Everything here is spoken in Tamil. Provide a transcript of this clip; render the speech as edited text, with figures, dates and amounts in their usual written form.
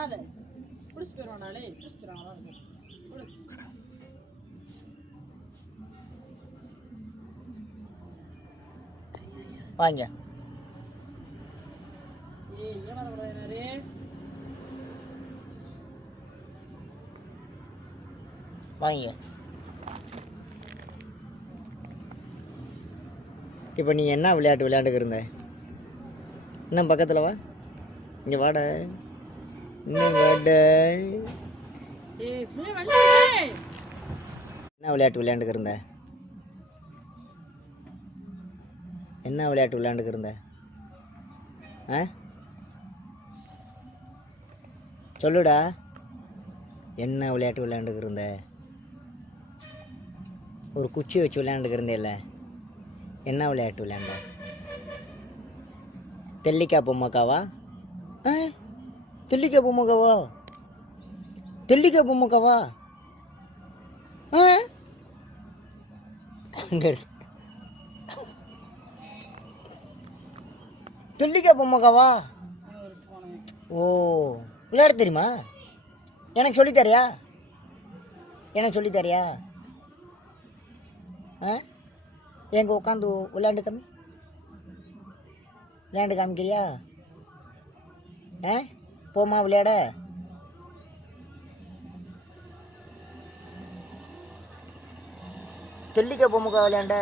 வராத புடிச்சு போயிடுவானாலே புடிச்சு போயிடுவான் வாங்க வாங்க. இப்போ நீ என்ன விளையாட்டு விளையாண்டுக்கு இருந்த? இன்னும் பக்கத்தில் வா, இங்கே வாட, இன்னும் வாட. என்ன விளையாட்டு விளையாண்டுக்கு இருந்த? என்ன விளையாட்டு விளையாண்டுக்கு இருந்த? ஆ சொல்லுடா, என்ன விளையாட்டு விளையாண்டுக்கு இருந்த? ஒரு குச்சி வச்சு விளையாண்டுக்கு இருந்தேல்ல, என்ன விளையாட்டு விளையாண்ட? தெல்லிக்காய் பொம்மைக்காவா? தெல்லிக்காய் பொம்மைக்காவா? தெல்லிக்காய் பொம்மைக்காவா? தெல்லிக்காய் பொம்மைக்காவா? ஓ, விளையாட தெரியுமா? எனக்கு சொல்லித்தரியா? எனக்கு சொல்லித்தரியா? எங்கே உட்காந்து விளையாண்டு காமி, விளையாண்டு காமிக்கிறியா? போமா விளையாட. தெல்லிக்காய் பொம்மைக்கா விளையாண்ட?